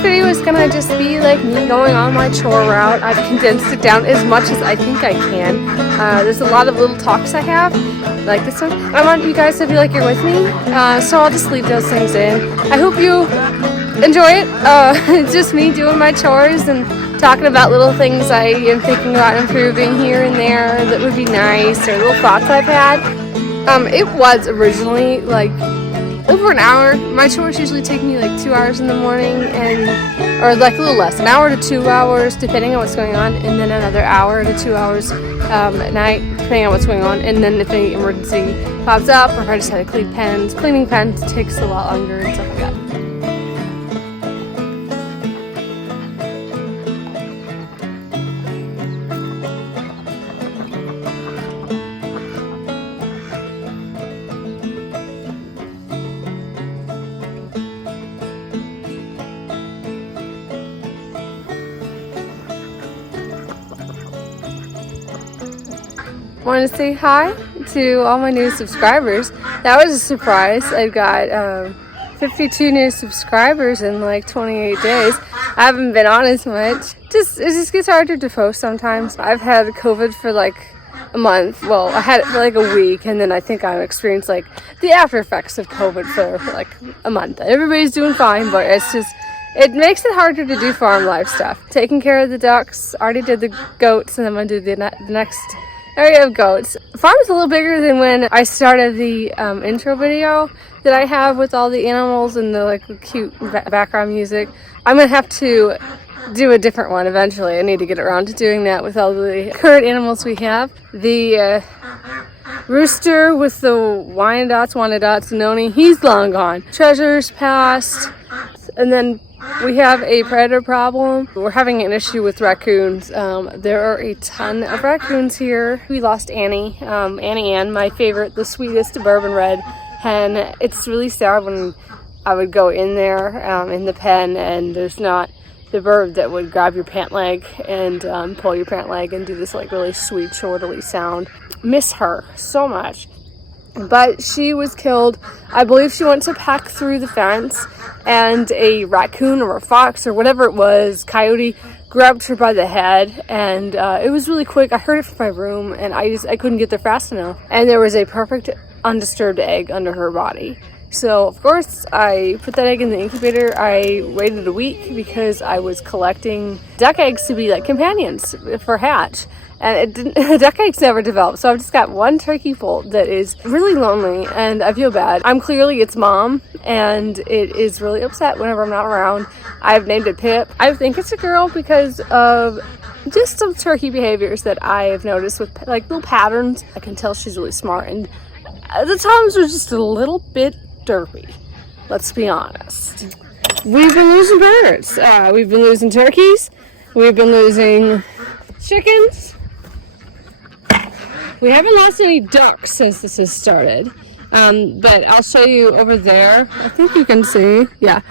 video is gonna just be like me going on my chore route. I've condensed it down as much as I think I can. There's a lot of little talks I have, like this one. I want you guys to feel like you're with me, so I'll just leave those things in. I hope you enjoy it. It's just me doing my chores and talking about little things I am thinking about improving here and there that would be nice, or little thoughts I've had. It was originally like over an hour. My chores usually take me like 2 hours in the morning, or like a little less, an hour to 2 hours depending on what's going on, and then another hour to 2 hours at night depending on what's going on. And then if any emergency pops up, or if I just had to clean pens, cleaning pens takes a lot longer and stuff like that. Want to say hi to all my new subscribers. That was a surprise. I got 52 new subscribers in like 28 days. I haven't been on as much. It just gets harder to post sometimes. I've had COVID for like a month. Well, I had it for like a week, and then I think I experienced like the after effects of COVID for like a month. Everybody's doing fine, but it makes it harder to do farm life stuff. Taking care of the ducks. Already did the goats, and I'm gonna do the next area of goats. Farm is a little bigger than when I started the intro video that I have with all the animals and the like cute background music. I'm gonna have to do a different one eventually. I need to get around to doing that with all the current animals we have. The rooster with the Wyandottes, Noni, he's long gone. Treasure's passed, and then we have a predator problem. We're having an issue with raccoons. There are a ton of raccoons here. We lost Annie, Annie Ann, my favorite, the sweetest bourbon red hen. It's really sad when I would go in there in the pen and there's not the bird that would grab your pant leg and pull your pant leg and do this like really sweet chortly sound. Miss her so much. But she was killed. I believe she went to peck through the fence, and a raccoon or a fox or whatever it was, coyote, grabbed her by the head, and it was really quick. I heard it from my room, and I couldn't get there fast enough. And there was a perfect undisturbed egg under her body. So of course I put that egg in the incubator. I waited a week because I was collecting duck eggs to be like companions for hatch. And duck eggs never developed. So I've just got one turkey foal that is really lonely, and I feel bad. I'm clearly its mom, and it is really upset whenever I'm not around. I've named it Pip. I think it's a girl because of just some turkey behaviors that I have noticed with like little patterns. I can tell she's really smart, and the times are just a little bit derpy. Let's be honest. We've been losing birds. We've been losing turkeys. We've been losing chickens. We haven't lost any ducks since this has started, but I'll show you over there. I think you can see, yeah.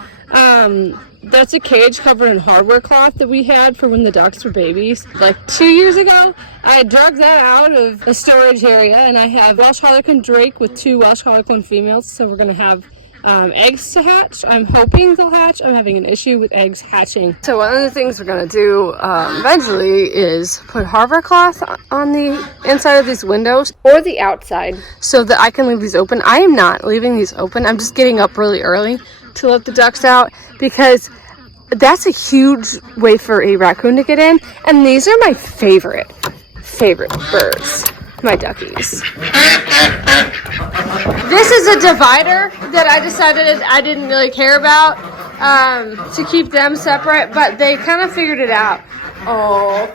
That's a cage covered in hardware cloth that we had for when the ducks were babies. Like 2 years ago, I drug that out of the storage area, and I have Welsh Harlequin Drake with 2 Welsh Harlequin females, so we're going to have eggs to hatch. I'm hoping they'll hatch. I'm having an issue with eggs hatching. So one of the things we're going to do eventually is put hardware cloth on the inside of these windows or the outside so that I can leave these open. I am not leaving these open. I'm just getting up really early to let the ducks out because that's a huge way for a raccoon to get in. And these are my favorite birds. My duckies. This is a divider that I decided I didn't really care about to keep them separate, but they kind of figured it out. Oh,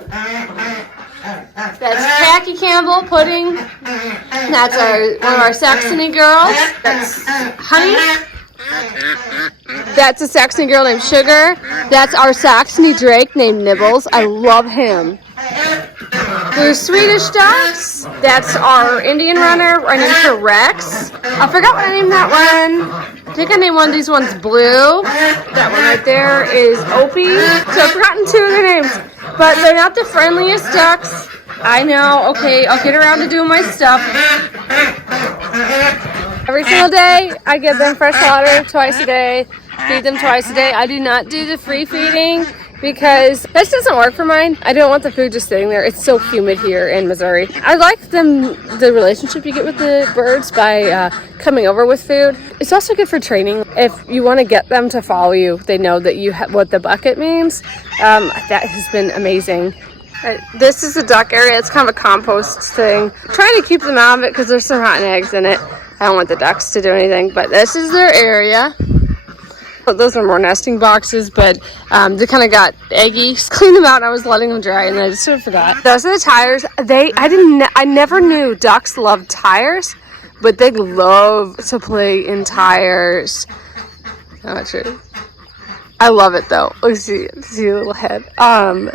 that's Khaki Campbell Pudding. That's one of our Saxony girls. That's Honey. That's a Saxony girl named Sugar. That's our Saxony Drake named Nibbles. I love him. There's Swedish ducks. That's our Indian runner. I named her Rex. I forgot what I named that one. I think I named one of these ones Blue. That one right there is Opie. So I've forgotten 2 of their names. But they're not the friendliest ducks. I know. Okay, I'll get around to doing my stuff. Every single day, I give them fresh water twice a day. feed them twice a day. I do not do the free feeding because that doesn't work for mine. I don't want the food just sitting there. It's so humid here in Missouri. I like the relationship you get with the birds by coming over with food. It's also good for training. If you want to get them to follow you, they know that you what the bucket means. That has been amazing. This is the duck area. It's kind of a compost thing. I'm trying to keep them out of it because there's some rotten eggs in it. I don't want the ducks to do anything, but this is their area. Those are more nesting boxes, but they kind of got eggy. Just cleaned them out and I was letting them dry and I just sort of forgot. Those are the tires. I never knew ducks loved tires, but they love to play in tires. Not true. I love it though. Look, see the little head.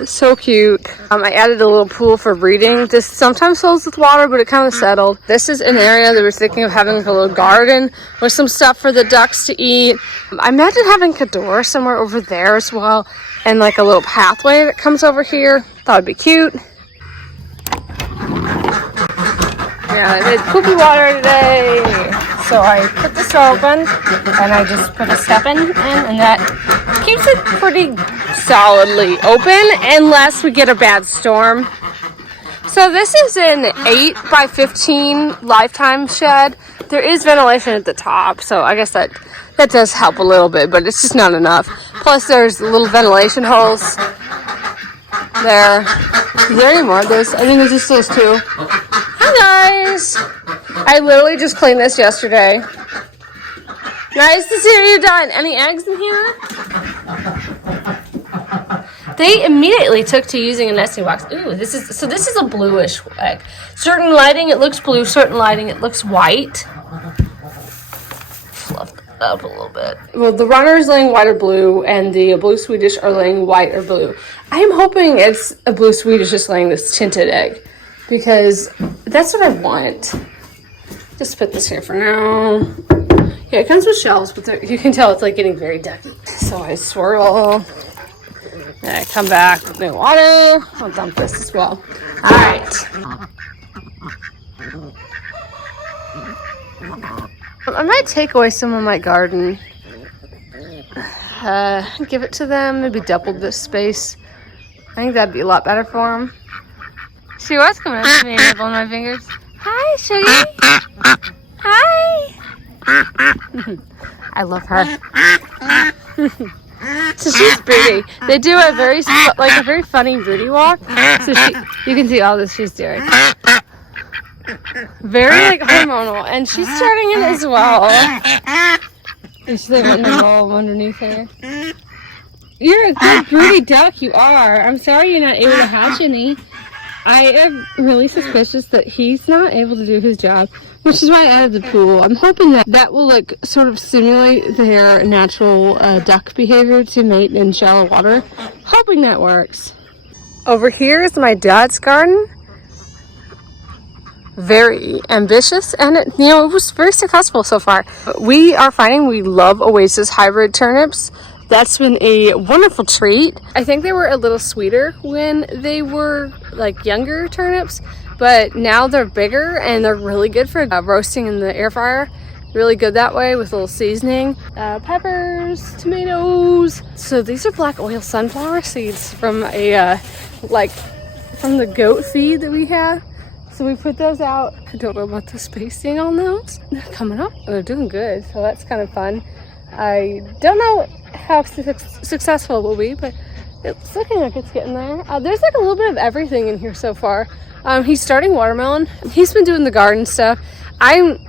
So cute. I added a little pool for breeding. This sometimes fills with water, but it kind of settled. This is an area that we're thinking of having like a little garden with some stuff for the ducks to eat. I imagine having a door somewhere over there as well, and like a little pathway that comes over here. Thought it'd be cute. Yeah, I did poopy water today. So I put this open and I just put a step in and that keeps it pretty solidly open unless we get a bad storm. So this is an 8 by 15 lifetime shed. There is ventilation at the top, so I guess that does help a little bit, but it's just not enough. Plus there's little ventilation holes there. Is there any more of this? I think it's just those two. Hi guys! I literally just cleaned this yesterday. Nice to see you done. Any eggs in here? They immediately took to using a nesting box. Ooh, this is a bluish egg. Certain lighting it looks blue, certain lighting it looks white. Fluff it up a little bit. Well, the runner is laying white or blue, and the blue Swedish are laying white or blue. I am hoping it's a blue Swedish just laying this tinted egg, because that's what I want. Just put this here for now. Yeah, it comes with shells, but you can tell it's like getting very ducky. So I swirl. And I come back with new water. I'll dump this as well. All right. I might take away some of my garden. Give it to them. Maybe double this space. I think that'd be a lot better for them. She was coming up to me and nibbling my fingers. Hi, Sugar. Hi. I love her. So she's broody. They do a very funny broody walk. So you can see all this she's doing. Very hormonal, and she's starting it as well. And she's letting the roll underneath her. You're a good broody duck. You are. I'm sorry you're not able to hatch any. I am really suspicious that he's not able to do his job, which is why I added the pool. I'm hoping that will sort of stimulate their natural duck behavior to mate in shallow water. Hoping that works. Over here is my dad's garden. Very ambitious, and it was very successful so far. We are finding we love Oasis hybrid turnips. That's been a wonderful treat. I think they were a little sweeter when they were younger turnips, but now they're bigger and they're really good for roasting in the air fryer. Really good that way with a little seasoning. Peppers, tomatoes. So these are black oil sunflower seeds from from the goat feed that we had. So we put those out. I don't know about the spacing on those. They're coming up. They're doing good, so that's kind of fun. I don't know how successful it will be, but it's looking like it's getting there. There's a little bit of everything in here so far. He's starting watermelon. He's been doing the garden stuff. I'm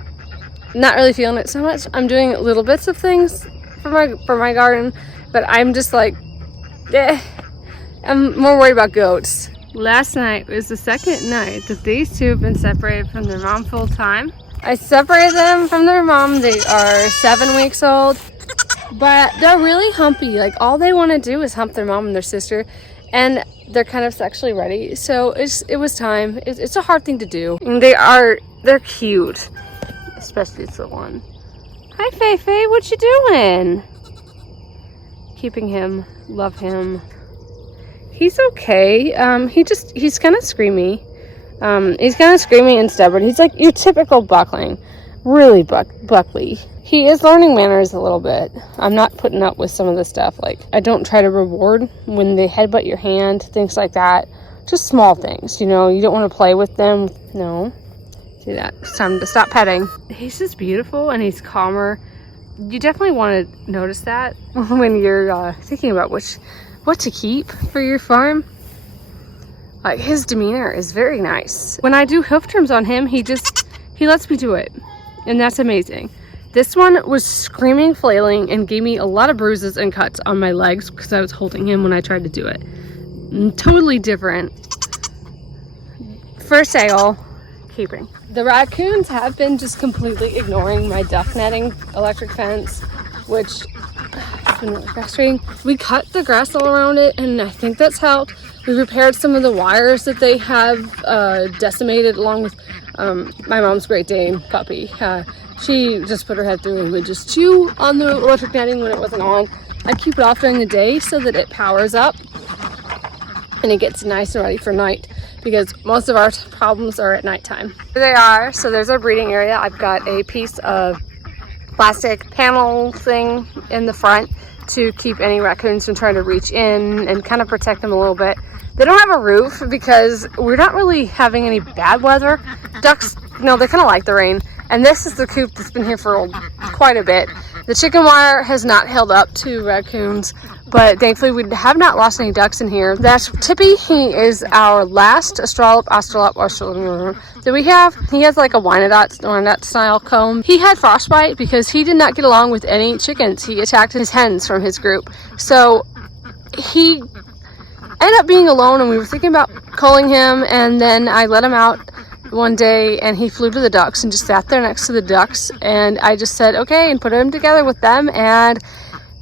not really feeling it so much. I'm doing little bits of things for my garden, but I'm just I'm more worried about goats. Last night was the second night that these two have been separated from their mom full time. I separated them from their mom. They are 7 weeks old, but they're really humpy. All they want to do is hump their mom and their sister, and they're kind of sexually ready. So it was time. It's a hard thing to do. And they're cute, especially it's the one. Hi, Fei-Fei, what you doing? Keeping him, love him. He's okay. He's kind of screamy. He's kind of screamy and stubborn. He's like your typical buckling. really buckley. He is learning manners a little bit. I'm not putting up with some of the stuff. Like, I don't try to reward when they headbutt your hand, things like that. Just small things, you know. You don't want to play with them. No. See that? It's time to stop petting. He's just beautiful and he's calmer. You definitely want to notice that when you're thinking about what to keep for your farm. Like, his demeanor is very nice. When I do hoof trims on him, he lets me do it. And that's amazing. This one was screaming, flailing, and gave me a lot of bruises and cuts on my legs because I was holding him when I tried to do it. Totally different. For sale, keeping. The raccoons have been just completely ignoring my duck netting electric fence, which has been really frustrating. We cut the grass all around it, and I think that's helped. We repaired some of the wires that they have decimated, along with my mom's Great Dane puppy. She just put her head through and would just chew on the electric netting when it wasn't on. I keep it off during the day so that it powers up and it gets nice and ready for night, because most of our problems are at nighttime. There they are. So there's our breeding area. I've got a piece of plastic panel thing in the front to keep any raccoons from trying to reach in and kind of protect them a little bit. They don't have a roof because we're not really having any bad weather. Ducks, no, they kind of like the rain. And this is the coop that's been here for quite a bit. The chicken wire has not held up to raccoons, but thankfully we have not lost any ducks in here. That's Tippy. He is our last Australorp that we have. He has like a Wyandotte style comb. He had frostbite because he did not get along with any chickens. He attacked his hens from his group. So he ended up being alone, and we were thinking about culling him, and then I let him out one day and he flew to the ducks and just sat there next to the ducks, and I just said okay and put him together with them, and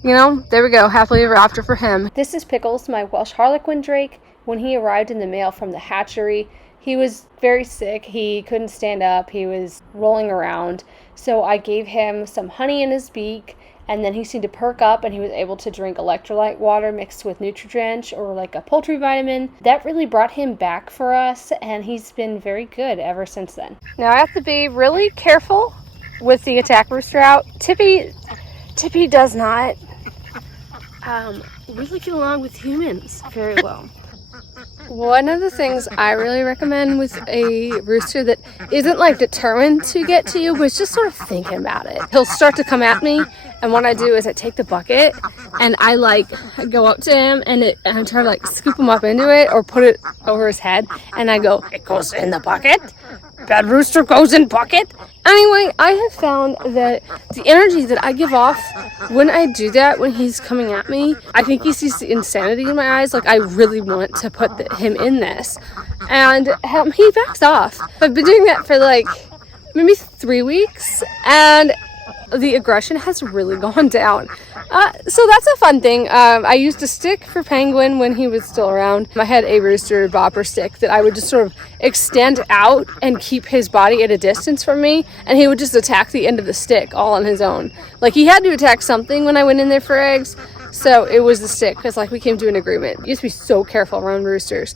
you know, there we go, happily ever after for him. This is Pickles, my Welsh Harlequin drake. When he arrived in the mail from the hatchery, he was very sick. He couldn't stand up. He was rolling around. So I gave him some honey in his beak, and then he seemed to perk up and he was able to drink electrolyte water mixed with Nutri-Drench or like a poultry vitamin. That really brought him back for us, and he's been very good ever since then. Now I have to be really careful with the attack rooster out. Tippy does not really get along with humans very well. One of the things I really recommend with a rooster that isn't like determined to get to you, but is just sort of thinking about it. He'll start to come at me, and what I do is I take the bucket and I go up to him and I try to like scoop him up into it or put it over his head, and I go, "It goes in the bucket. Bad rooster goes in bucket." Anyway, I have found that the energy that I give off when I do that, when he's coming at me, I think he sees the insanity in my eyes. Like, I really want to put him in this. And he backs off. I've been doing that for like maybe 3 weeks, and the aggression has really gone down. So that's a fun thing. I used a stick for Penguin when he was still around. I had a rooster bopper stick that I would just sort of extend out and keep his body at a distance from me, and he would just attack the end of the stick all on his own. Like, he had to attack something when I went in there for eggs, so it was the stick, because like we came to an agreement. You have to be so careful around roosters.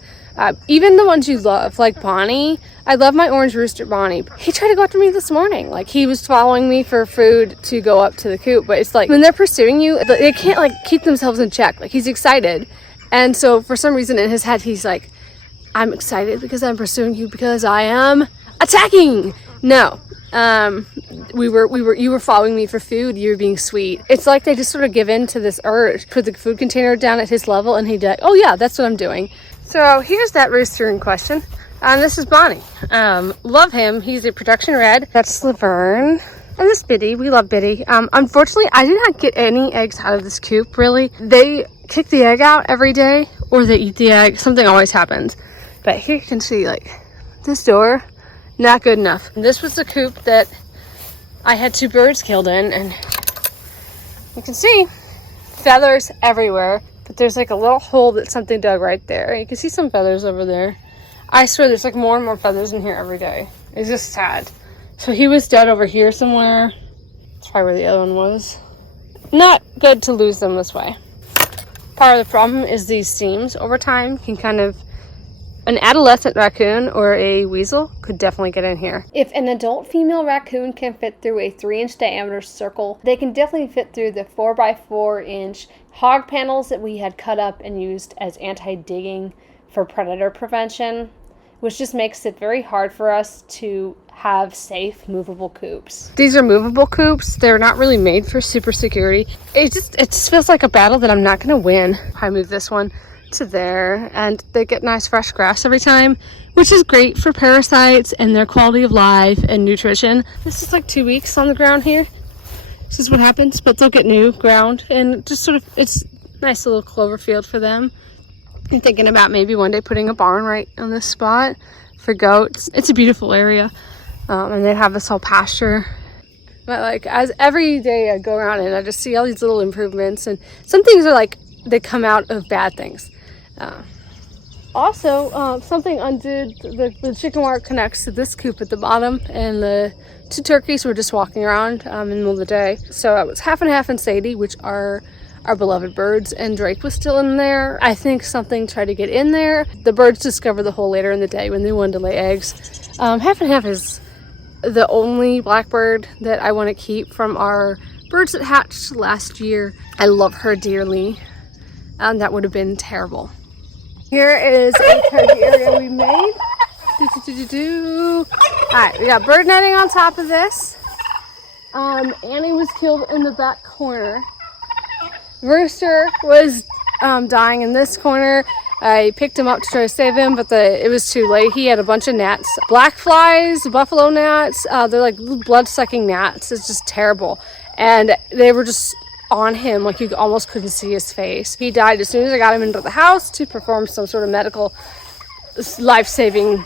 Even the ones you love, like Bonnie. I love my orange rooster, Bonnie. He tried to go after me this morning. Like, he was following me for food to go up to the coop. But it's like, when they're pursuing you, they can't like keep themselves in check. Like, he's excited. And so for some reason in his head, he's like, "I'm excited because I'm pursuing you because I am attacking." No. You were following me for food. You were being sweet. It's like they just sort of give in to this urge. Put the food container down at his level, and he'd be like, "Oh yeah, that's what I'm doing." So here's that rooster in question. This is Bonnie. Love him. He's a production red. That's Laverne. And this Biddy. We love Biddy. Unfortunately, I did not get any eggs out of this coop, really. They kick the egg out every day, or they eat the egg. Something always happens. But here you can see, like, this door, not good enough. And this was the coop that I had 2 birds killed in, and you can see feathers everywhere. But there's like a little hole that something dug right there. You can see some feathers over there. I swear there's like more and more feathers in here every day. It's just sad. So he was dead over here somewhere. That's probably where the other one was. Not good to lose them this way. Part of the problem is these seams over time can kind of An adolescent raccoon or a weasel could definitely get in here. If an adult female raccoon can fit through a 3-inch diameter circle, they can definitely fit through the 4x4-inch hog panels that we had cut up and used as anti-digging for predator prevention, which just makes it very hard for us to have safe movable coops. These are movable coops. They're not really made for super security. It just feels like a battle that I'm not going to win. I move this one to there, and they get nice fresh grass every time, which is great for parasites and their quality of life and nutrition. This is like 2 weeks on the ground here. This is what happens, but they'll get new ground, and just sort of, it's a nice little clover field for them. I'm thinking about maybe one day putting a barn right on this spot for goats. It's a beautiful area, and they have this whole pasture. But like, as every day I go around and I just see all these little improvements, and some things are like, they come out of bad things. Also, something undid. The chicken wire connects to this coop at the bottom, and the 2 turkeys were just walking around in the middle of the day. So it was half and half and Sadie, which are our beloved birds, and Drake was still in there. I think something tried to get in there. The birds discovered the hole later in the day when they wanted to lay eggs. Half and half is the only blackbird that I want to keep from our birds that hatched last year. I love her dearly, and that would have been terrible. Here is a turkey area we made. Alright, we got bird netting on top of this. Annie was killed in the back corner. Rooster was dying in this corner. I picked him up to try to save him, but it was too late. He had a bunch of gnats. Black flies, buffalo gnats, they're like blood-sucking gnats. It's just terrible. And they were just on him, like you almost couldn't see his face. He died as soon as I got him into the house to perform some sort of medical life-saving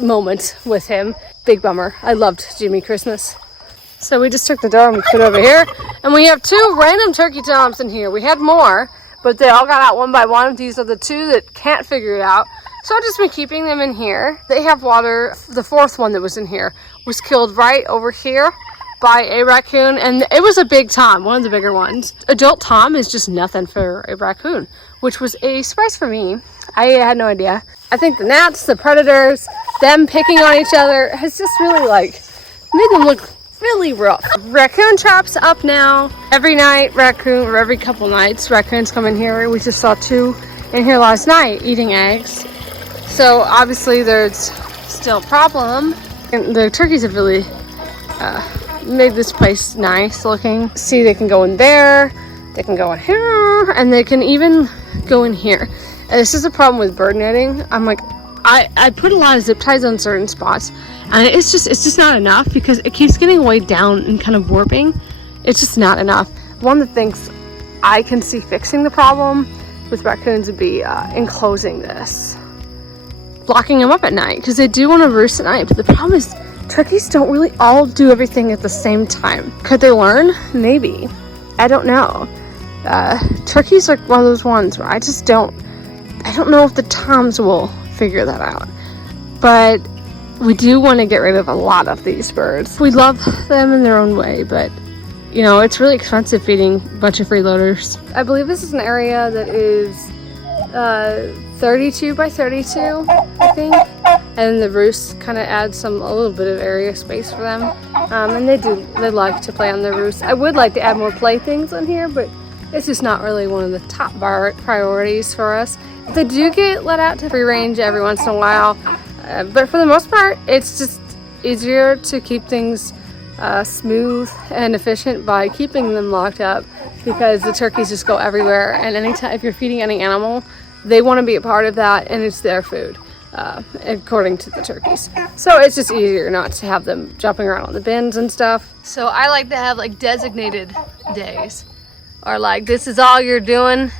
moment with him. Big bummer. I loved Jimmy Christmas. So we just took the dog and put it over here, and we have 2 random turkey toms in here. We had more, but they all got out one by one. These are the 2 that can't figure it out, so I've just been keeping them in here. They have water. The 4th one that was in here was killed right over here by a raccoon, and it was a big tom, one of the bigger ones. Adult tom is just nothing for a raccoon, which was a surprise for me. I had no idea. I think the gnats, the predators, them picking on each other has just really like made them look really rough. Raccoon traps up now. Every night, or every couple nights, raccoons come in here. We just saw 2 in here last night eating eggs. So obviously there's still a problem. And the turkeys have really made this place nice looking. See, they can go in there, they can go in here, and they can even go in here. And this is a problem with bird netting. I'm like, I put a lot of zip ties on certain spots, and it's just not enough because it keeps getting weighed down and kind of warping. It's just not enough. One of the things I can see fixing the problem with raccoons would be enclosing this, blocking them up at night, because they do want to roost at night. But the problem is turkeys don't really all do everything at the same time. Could they learn? Maybe. I don't know. Turkeys are one of those ones where I don't know if the toms will figure that out. But we do want to get rid of a lot of these birds. We love them in their own way, but you know, it's really expensive feeding a bunch of freeloaders. I believe this is an area that is 32 by 32, I think. And the roost kind of adds a little bit of area space for them. And they like to play on the roost. I would like to add more playthings in here, but it's just not really one of the top priorities for us. They do get let out to free range every once in a while, but for the most part, it's just easier to keep things smooth and efficient by keeping them locked up, because the turkeys just go everywhere, and anytime if you're feeding any animal, they want to be a part of that, and it's their food, according to the turkeys. So it's just easier not to have them jumping around on the bins and stuff. So I like to have like designated days, or like, this is all you're doing.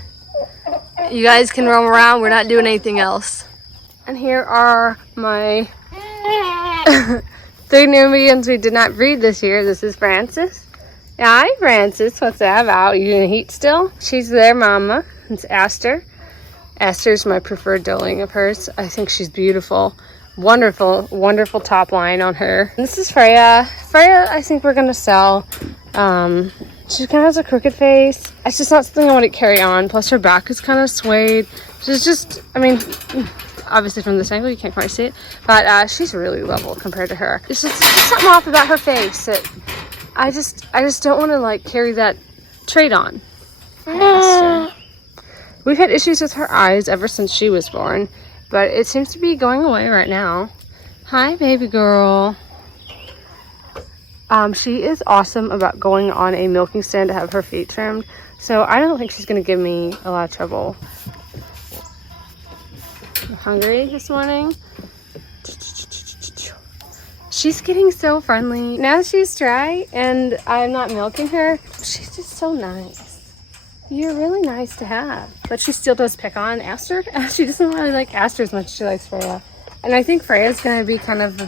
You guys can roam around. We're not doing anything else. And here are my 3 Nubians we did not breed this year. This is Francis. Hi, Francis. What's that about? You in the heat still? She's their mama. It's Aster. Aster's my preferred doeling of hers. I think she's beautiful. Wonderful, wonderful top line on her. And this is Freya. Freya, I think we're going to sell. She kind of has a crooked face. It's just not something I want to carry on. Plus her back is kind of swayed. She's just, I mean, obviously from this angle you can't quite see it, but she's really level compared to her. It's just something off about her face that I just don't want to like carry that trait on. We've had issues with her eyes ever since she was born, but it seems to be going away right now. Hi, baby girl. She is awesome about going on a milking stand to have her feet trimmed, so I don't think she's going to give me a lot of trouble. I'm hungry this morning. She's getting so friendly. Now that she's dry and I'm not milking her, she's just so nice. You're really nice to have. But she still does pick on Aster. She doesn't really like Aster as much as she likes Freya. And I think Freya's going to be kind of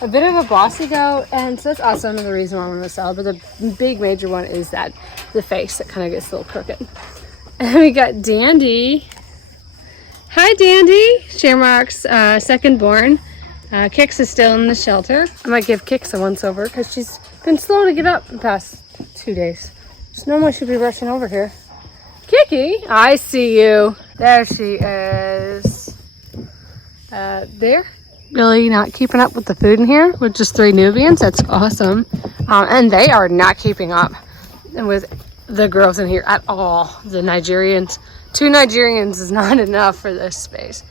a bit of a bossy goat, and so that's also another reason why I want to sell. But the big major one is that the face that kind of gets a little crooked. And we got Dandy. Hi, Dandy. Shamrock's second born. Kix is still in the shelter. I might give Kix a once over because she's been slow to get up the past 2 days. So normally she'd be rushing over here. Kiki, I see you. There she is. There. Really not keeping up with the food in here with just 3 Nubians. That's awesome. And they are not keeping up with the girls in here at all. The Nigerians. 2 Nigerians is not enough for this space.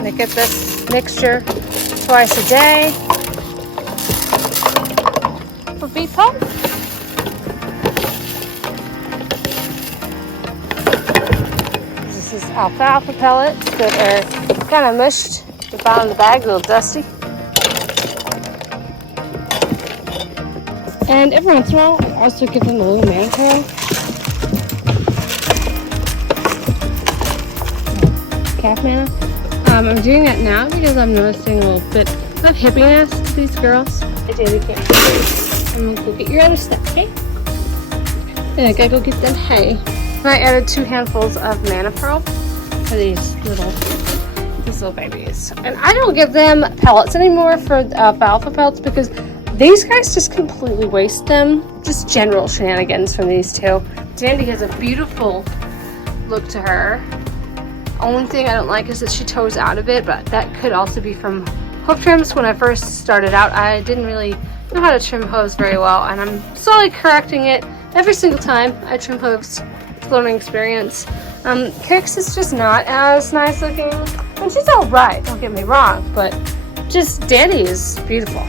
I get this mixture twice a day. Beef pulp. This is alfalfa pellets that are kind of mushed. The bottom of the bag, a little dusty. And every once in a while, I also give them a little manicure. Calf manna. I'm doing that now because I'm noticing a little bit of hippiness to these girls. I daily can't. I'm gonna go get your other stuff, okay? And I gotta go get them hay. I added 2 handfuls of manna pearl for these little babies. And I don't give them pellets anymore for alfalfa pellets because these guys just completely waste them. Just general shenanigans from these 2. Dandy has a beautiful look to her. Only thing I don't like is that she toes out of it, but that could also be from hoof trims. When I first started out, I didn't really know how to trim hooves very well, and I'm slowly correcting it every single time I trim hooves. It's a learning experience. Kix is just not as nice looking. I mean, she's alright, don't get me wrong, but just Dandy is beautiful.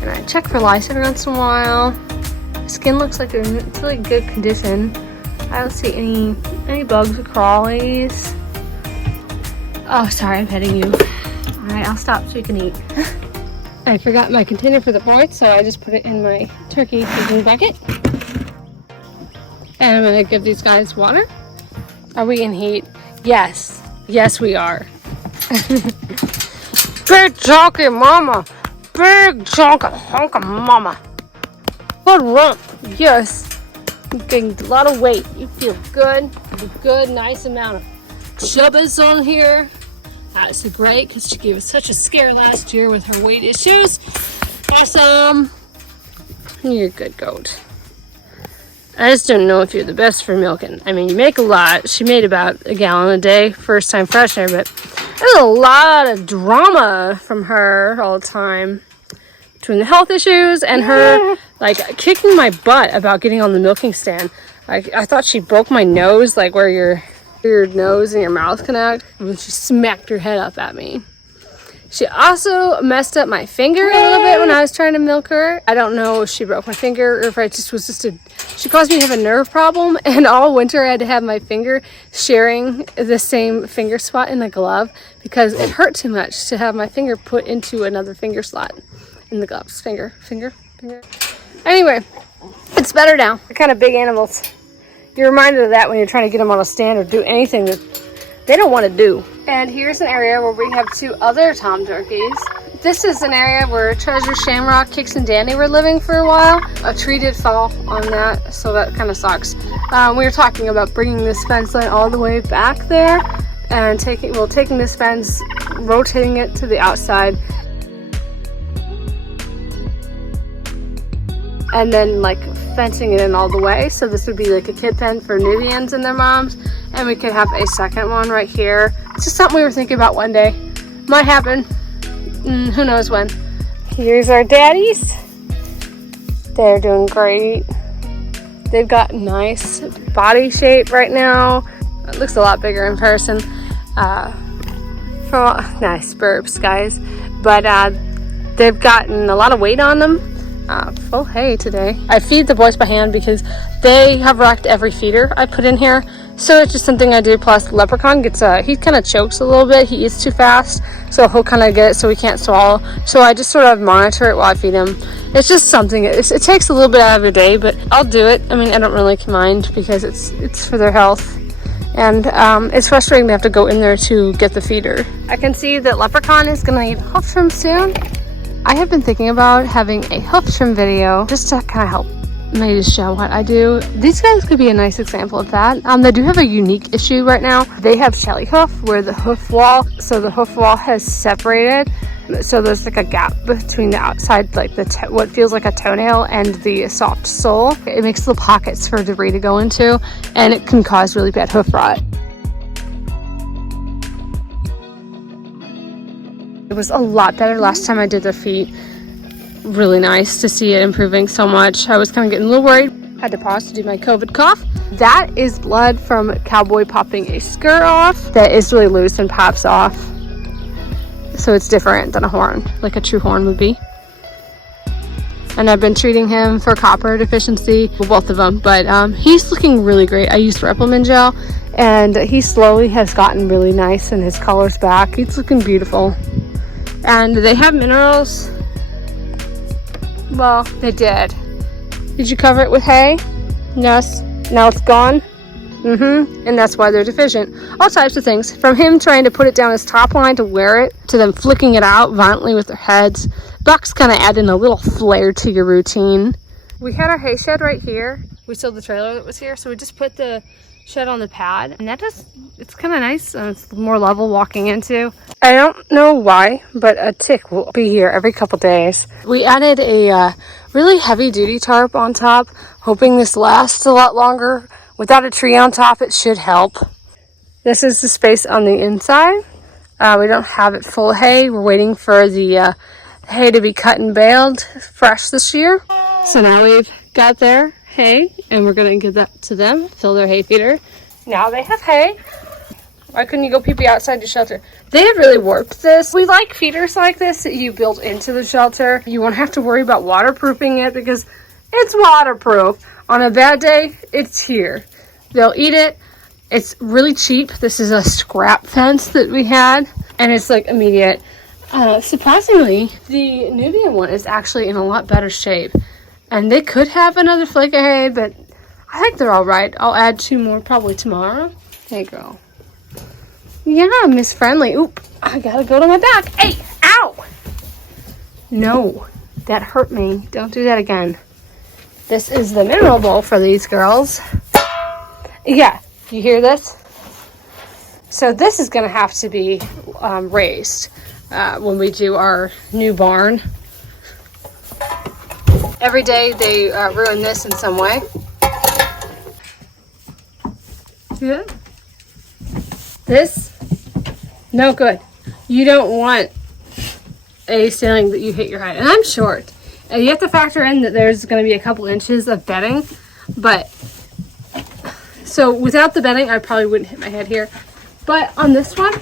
And I check for lice every once in a while. Her skin looks like it's in really good condition. I don't see any bugs or crawlies. Oh, sorry, I'm petting you. Alright, I'll stop so you can eat. I forgot my container for the board, so I just put it in my turkey feeding bucket. And I'm gonna give these guys water. Are we in heat? Yes. Yes, we are. Big chunky mama. Big chunky hunky mama. Good rump. Yes. You're getting a lot of weight. You feel good. A good, nice amount of chubbas on here. That's great because she gave us such a scare last year with her weight issues. Awesome. You're a good goat. I just don't know if you're the best for milking. I mean, you make a lot. She made about a gallon a day, first time freshener, but there's a lot of drama from her all the time. Between the health issues and her, like, kicking my butt about getting on the milking stand. I thought she broke my nose, like where your nose and your mouth connect, when she smacked her head up at me. She also messed up my finger a little bit when I was trying to milk her. I don't know if she broke my finger or if it just was she caused me to have a nerve problem, and all winter I had to have my finger sharing the same finger spot in the glove because it hurt too much to have my finger put into another finger slot in the gloves. Finger. Anyway, it's better now. They're kind of big animals. You're reminded of that when you're trying to get them on a stand or do anything that they don't want to do. And here's an area where we have 2 other tom turkeys. This is an area where Treasure, Shamrock, Kix, and Danny were living for a while. A tree did fall on that, so that kind of sucks. We were talking about bringing this fence line all the way back there and taking this fence, rotating it to the outside. and then like fencing it in all the way. So this would be like a kid pen for Nubians and their moms, and we could have a second one right here. It's just something we were thinking about one day. Might happen. Who knows when. Here's our daddies. They're doing great. They've got nice body shape right now. It looks a lot bigger in person. Nice burps, guys. But they've gotten a lot of weight on them. Full hay today. I feed the boys by hand because they have wrecked every feeder I put in here. So it's just something I do. Plus, Leprechaun gets he kind of chokes a little bit. He eats too fast, so he'll kind of get it so he can't swallow. So I just sort of monitor it while I feed him. It's just something. It takes a little bit out of your day, but I'll do it. I mean, I don't really mind because it's for their health. And it's frustrating to have to go in there to get the feeder. I can see that Leprechaun is going to need hoof trim soon. I have been thinking about having a hoof trim video just to kind of help me to show what I do. These guys could be a nice example of that. They do have a unique issue right now. They have shelly hoof where the hoof wall has separated. So there's like a gap between the outside, like what feels like a toenail, and the soft sole. It makes little pockets for debris to go into, and it can cause really bad hoof rot. It was a lot better last time I did their feet. Really nice to see it improving so much. I was kind of getting a little worried. Had to pause to do my COVID cough. That is blood from Cowboy popping a skirt off that is really loose and pops off. So it's different than a horn, like a true horn would be. And I've been treating him for copper deficiency, well, both of them, but he's looking really great. I used Repelman gel, and he slowly has gotten really nice, and his color's back. He's looking beautiful. And they have minerals. Well, they did. Did you cover it with hay? Yes. Now it's gone? And that's why they're deficient. All types of things. From him trying to put it down his top line to wear it, to them flicking it out violently with their heads. Bucks kind of add in a little flair to your routine. We had our hay shed right here. We sold the trailer that was here, so we just put the shed on the pad, and it's kind of nice. It's more level walking into. I don't know why, but a tick will be here every couple days. We added a really heavy duty tarp on top, hoping this lasts a lot longer. Without a tree on top, it should help. This is the space on the inside. We don't have it full of hay. We're waiting for the hay to be cut and baled fresh this year. So now we've got their hay, and we're going to give that to them, fill their hay feeder. Now they have hay. Why couldn't you go pee-pee outside your shelter? They have really warped this. We like feeders like this that you build into the shelter. You won't have to worry about waterproofing it because it's waterproof. On a bad day, it's here. They'll eat it. It's really cheap. This is a scrap fence that we had, and it's like immediate. Surprisingly, the Nubian one is actually in a lot better shape, and they could have another flake of hay, but I think they're all right. I'll add 2 more probably tomorrow. Hey, girl. Yeah, Miss Friendly. Oop, I gotta go to my back. Hey, ow! No, that hurt me. Don't do that again. This is the mineral bowl for these girls. Yeah, you hear this? So this is gonna have to be raised when we do our new barn. Every day they ruin this in some way. See that? This? No good. You don't want a ceiling that you hit your head. And I'm short. And you have to factor in that there's going to be a couple inches of bedding. But, so without the bedding, I probably wouldn't hit my head here. But on this one,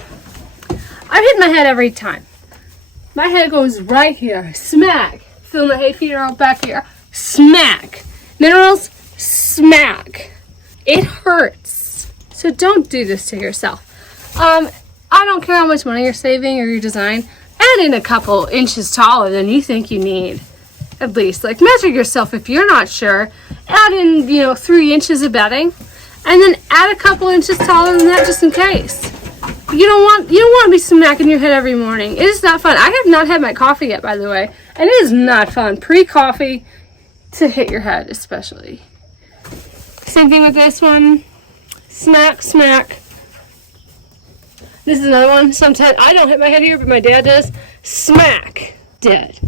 I hit my head every time. My head goes right here. Smack. Feeling the hay feeder out back here. Smack. Minerals, smack. It hurts. So don't do this to yourself. I don't care how much money you're saving or your design. Add in a couple inches taller than you think you need. At least, like, measure yourself if you're not sure. Add in, 3 inches of bedding, and then add a couple inches taller than that just in case. You don't want to be smacking your head every morning. It is not fun. I have not had my coffee yet, by the way, and it is not fun pre-coffee to hit your head, especially. Same thing with this one. Smack, smack. This is another one. Sometimes I don't hit my head here, but my dad does. Smack. Dead.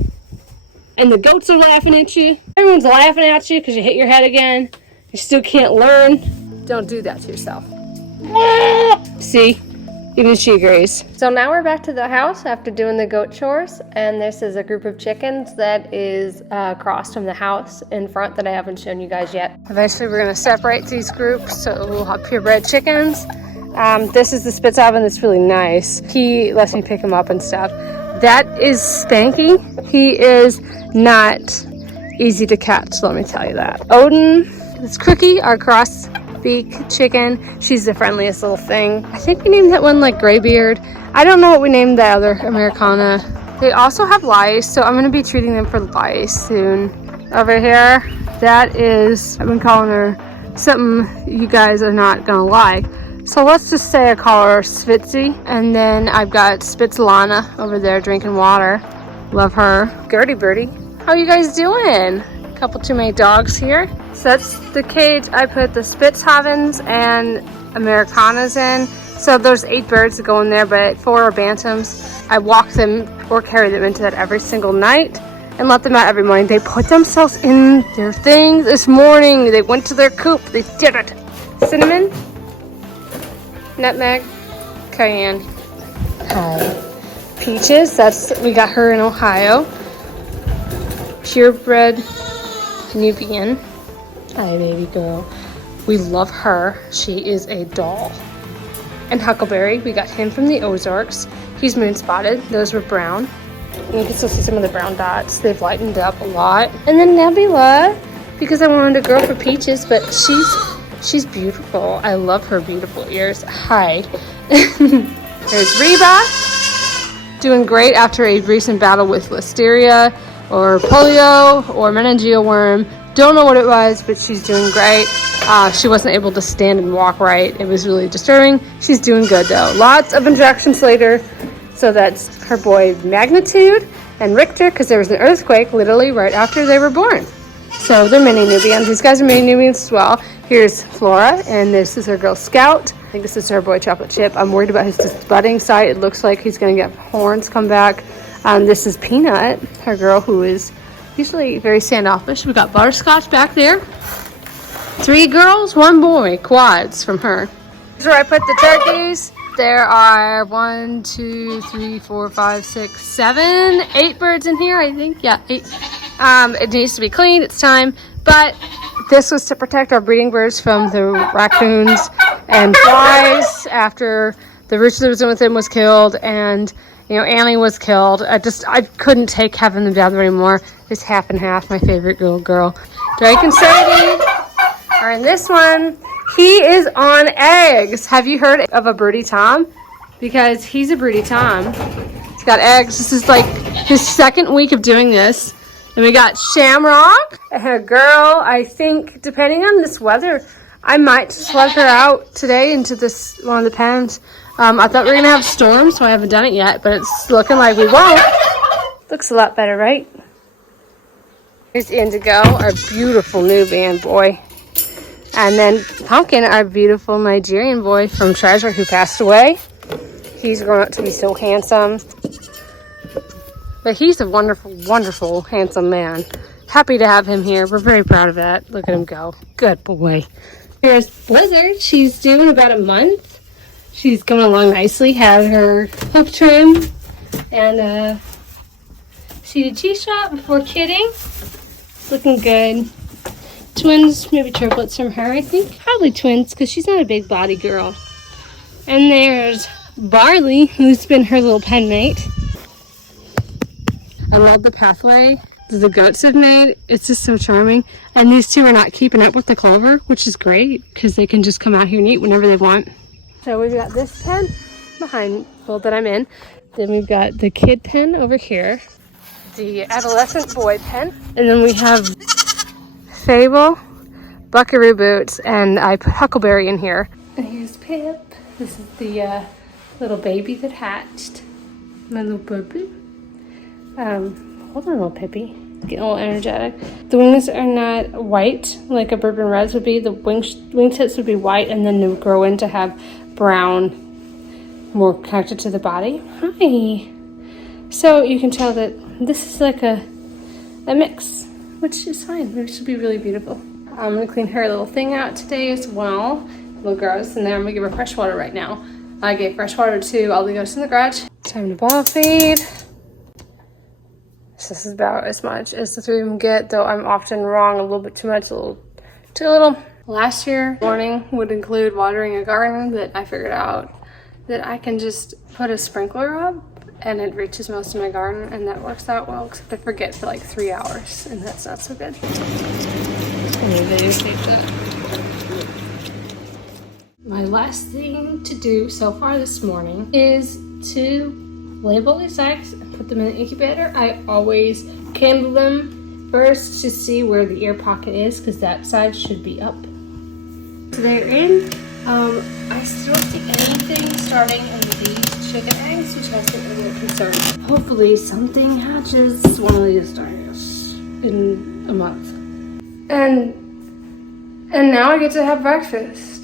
And the goats are laughing at you. Everyone's laughing at you because you hit your head again. You still can't learn. Don't do that to yourself. See? Even she agrees. So now we're back to the house after doing the goat chores, and this is a group of chickens that is across from the house in front that I haven't shown you guys yet. Eventually we're gonna separate these groups so we'll have purebred chickens. This is the Spitz oven that's really nice. He lets me pick him up and stuff. That is Spanky. He is not easy to catch, let me tell you that. Odin, it's Cookie, our cross beak chicken. She's the friendliest little thing. I think we named that one like Graybeard. I don't know what we named the other Americana. They also have lice, so I'm gonna be treating them for lice soon. Over here, that is, I've been calling her something you guys are not gonna like. So let's just say I call her Svitzy. And then I've got Spitzlana over there drinking water. Love her. Gertie Birdie. How you guys doing? Couple too many dogs here. So that's the cage I put the Spitzhavens and Americanas in. So there's 8 birds that go in there, but 4 are bantams. I walk them or carry them into that every single night and let them out every morning. They put themselves in their thing this morning. They went to their coop. They did it. Cinnamon, Nutmeg, Cayenne. Hi. Peaches, we got her in Ohio. Purebred Nubian. Hi, baby girl. We love her. She is a doll. And Huckleberry, we got him from the Ozarks. He's moon spotted. Those were brown. And you can still see some of the brown dots. They've lightened up a lot. And then Nebula, because I wanted a girl for Peaches, but she's beautiful. I love her beautiful ears. Hi. There's Reba, doing great after a recent battle with listeria or polio or meningeal worm. Don't know what it was, but she's doing great. She wasn't able to stand and walk right. It was really disturbing. She's doing good though. Lots of injections later. So that's her boy Magnitude and Richter, because there was an earthquake literally right after they were born. So they're mini Nubians. These guys are mini Nubians as well. Here's Flora, and this is her girl Scout. I think this is her boy Chocolate Chip. I'm worried about his budding side. It looks like he's going to get horns come back. This is Peanut, her girl, who is usually very standoffish. We got Butterscotch back there. 3 girls, 1 boy, quads from her. This is where I put the turkeys. There are 1, 2, 3, 4, 5, 6, 7, 8 birds in here, I think. Yeah, 8. It needs to be cleaned. It's time. But this was to protect our breeding birds from the raccoons and flies after the rooster that was in with them was killed, and Annie was killed. I couldn't take having them down there anymore. It's half and half. My favorite little girl. Drake and Sadie are in this one. He is on eggs. Have you heard of a birdie Tom? Because he's a birdie Tom. He's got eggs. This is like his 2nd week of doing this. And we got Shamrock, a girl. I think, depending on this weather, I might just let her out today into this one of the pens. I thought we were going to have storms, so I haven't done it yet, but it's looking like we won't. Looks a lot better, right? Here's Indigo, our beautiful Nubian boy. And then Pumpkin, our beautiful Nigerian boy from Treasure, who passed away. He's grown up to be so handsome. But he's a wonderful, wonderful, handsome man. Happy to have him here. We're very proud of that. Look at him go. Good boy. Here's Blizzard. She's doing about a month. She's coming along nicely. Had her hoof trim and seated cheese shot before kidding. Looking good. Twins, maybe triplets from her, I think. Probably twins, because she's not a big body girl. And there's Barley, who's been her little pen mate. I love the pathway the goats have made. It's just so charming. And these 2 are not keeping up with the clover, which is great, because they can just come out here and eat whenever they want. So we've got this pen behind, well, that I'm in. Then we've got the kid pen over here. The adolescent boy pen. And then we have Fable, Buckaroo Boots, and I put Huckleberry in here. And here's Pip. This is the little baby that hatched. My little puppy. Hold on, little Pippy. Getting a little energetic. The wings are not white like a bourbon reds would be. The wingtips would be white, and then they would grow in to have brown, more connected to the body. Hi. So you can tell that this is like a a mix, which is fine, which should be really beautiful. I'm gonna clean her little thing out today as well. A little gross, and then I'm gonna give her fresh water right now. I gave fresh water to all the ghosts in the garage. Time to bottle feed. This is about as much as the three of them get, though I'm often wrong a little bit too much, a little too little. Last year, morning would include watering a garden, but I figured out that I can just put a sprinkler up and it reaches most of my garden, and that works out well, except I forget for like 3 hours, and that's not so good. I'm gonna videotape that. My last thing to do so far this morning is to label these eggs and put them in the incubator. I always candle them first to see where the ear pocket is, because that side should be up. So they're in. I still don't see anything starting in these chicken eggs, which has been a little concerning. Hopefully something hatches one of these days in a month. And now I get to have breakfast.